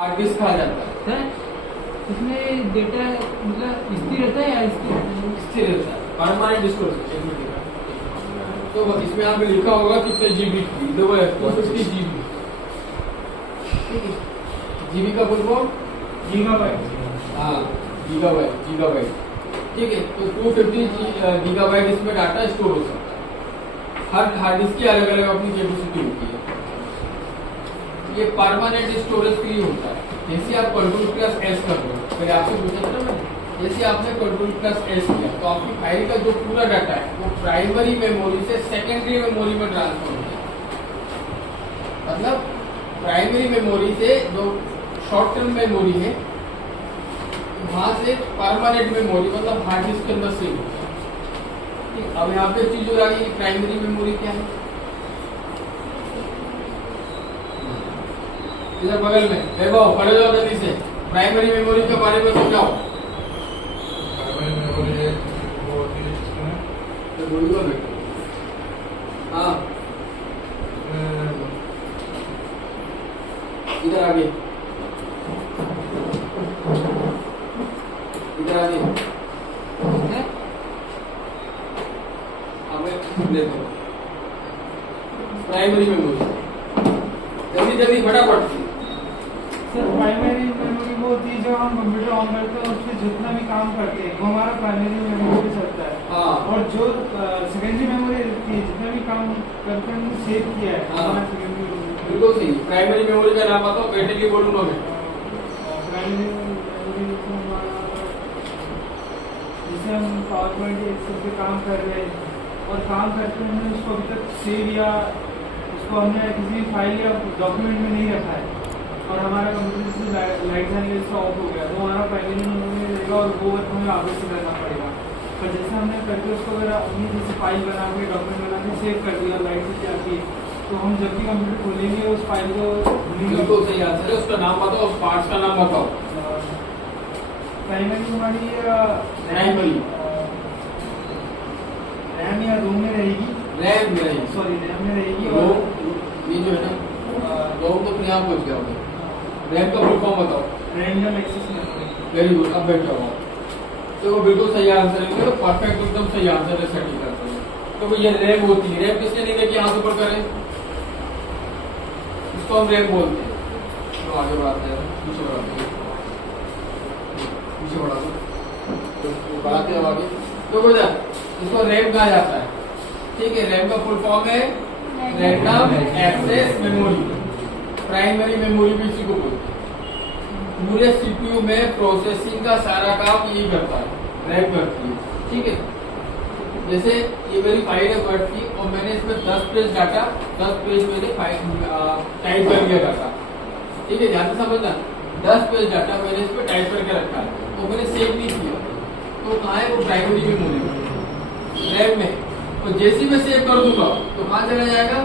Hard disk कहा जाता है। सर इसमें डेटा मतलब स्थिर रहता है या स्थिर रहता है, परमानेंट स्टोरेज। तो इसमें यहाँ पे लिखा होगा कितने जीबी की, देखो 250 जीबी। ठीक है, जीबी का फुल फॉर्म गीगाबाइट। हाँ, गीगाबाइट। ठीक है, तो 250 गीगाबाइट इसमें डाटा स्टोर हो सकता है। हर हार्ड डिस्क की अलग अलग अपनी कैपेसिटी होती है। ये परमानेंट स्टोरेज के लिए होता है। जैसे आप कंट्रोल प्लस एस कर दो, पहले आपसे पूछा था ना मैंने, जैसे आपने कंट्रोल प्लस एस किया तो आपकी फाइल का जो पूरा डाटा है वो प्राइमरी मेमोरी से सेकेंडरी मेमोरी में ट्रांसफर होता है। मतलब प्राइमरी मेमोरी से जो शॉर्ट टर्म मेमोरी है वहां से परमानेंट मेमोरी मतलब हार्ड डिस्क के अंदर सेव होता है। अब यहाँ पे चीज हो रही है, प्राइमरी मेमोरी क्या है, इधर बगल में वैभव खड़े जाओ जल्दी से, प्राइमरी मेमोरी के बारे में समझाओ। प्राइमरी मेमोरी वो होती है जिसमें तो बोलिए बेटा। हाँ, इधर आगे, इधर आगे हमें ले दो प्राइमरी मेमोरी, जल्दी जल्दी फटाफट। सर प्राइमरी मेमोरी वो होती है जो हम कंप्यूटर ऑन करते हैं उसमें जितना भी काम करते हैं वो हमारा प्राइमरी मेमोरी पे चलता है। हाँ, और जो सेकेंडरी मेमोरी रहती है जितना भी काम करते हैं वो सेव किया है हाँ। हमारा सेकेंडरी मेमोरी। बिल्कुल सही। प्राइमरी मेमोरी का नाम बताओ, बेटे की बोलूँ मैं। प्राइमरी मेमोरी तो हमारा जैसे हम पावर पॉइंट एक्सेल पे काम कर रहे हैं और काम करते हैं हमने उसको अभी तक सेव या उसको हमने किसी फाइल या डॉक्यूमेंट में नहीं रखा है और हमारा कंप्यूटर से लाइट जाने की वजह से ऑफ हो गया तो हमारा प्राइमरी मेमोरी में रहेगा और वो वर्क हमें आगे से करना पड़ेगा। पर जैसे हमने करके उसको अगर अपनी जैसे फाइल बना के डॉक्यूमेंट बना के सेव कर दिया लाइट से जाके तो हम जब भी कंप्यूटर खोलेंगे उस फाइल को बिल्कुल सही आंसर है। उसका नाम बताओ, उस पार्ट्स का नाम बताओ। प्राइमरी हमारी प्राइमरी रैम या रोम में रहेगी, रैम में रहेगी, सॉरी रैम में रहेगी और ये जो है ना रोम तो अपने आप पहुंच गया होगा। रैम का फुल फॉर्म बताओ। Random access memory. Very good, अब बैठ जाओ। तो वो बिल्कुल सही आंसर है, तो परफेक्ट एकदम सही आंसर है, सटीक आंसर है। तो ये रैम होती है। रैम किसने नहीं देखी, हाथ ऊपर करें, इसको हम रैम बोलते हैं। तो आगे बढ़ाते हैं, पीछे बढ़ाते हैं, पीछे बढ़ा दो, बढ़ाते हैं आगे। तो बोला इसको रैम कहा जाता है। ठीक है, रैम का फुल फॉर्म है random access memory. Primary memory भी इसी को बोलते हैं। पूरे सीपीयू में प्रोसेसिंग का सारा काम यही करता है, रैम करती है। ठीक है, जैसे ये मेरी फाइल है वर्ड की और मैंने इसमें 10 पेज डाटा, 10 पेज मैंने टाइप कर लिया डाटा। ठीक है, ध्यान से समझना, 10 पेज डाटा मैंने इस पर टाइप करके रखा है तो मैंने सेव नहीं किया, तो कहाँ है वो प्राइमरी मेमोरी में, रैम में। और जैसे मैं सेव कर दूंगा तो कहाँ चला जाएगा,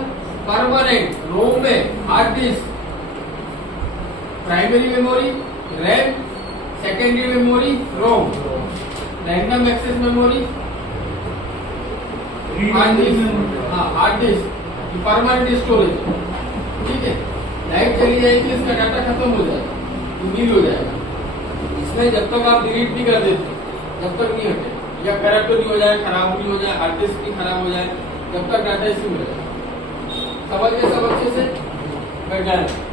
परमानेंट रोम में, hard disk, primary memory RAM, secondary memory ROM, random access memory hard disk, हाँ हार्ड डिस्क, परमानेंट स्टोरेज। ठीक है, लाइट चली जाएगी इसका डाटा खत्म हो जाएगा, नील हो जाएगा। इसमें जब तक आप डिलीट नहीं कर देते, जब तक नहीं हटे या करप्ट नहीं हो जाए, खराब नहीं हो जाए, हार्ड डिस्क नहीं खराब हो जाए, जब तक डाटा इसी में रहेगा। समझ गए सब अच्छे से? बैठ जाए।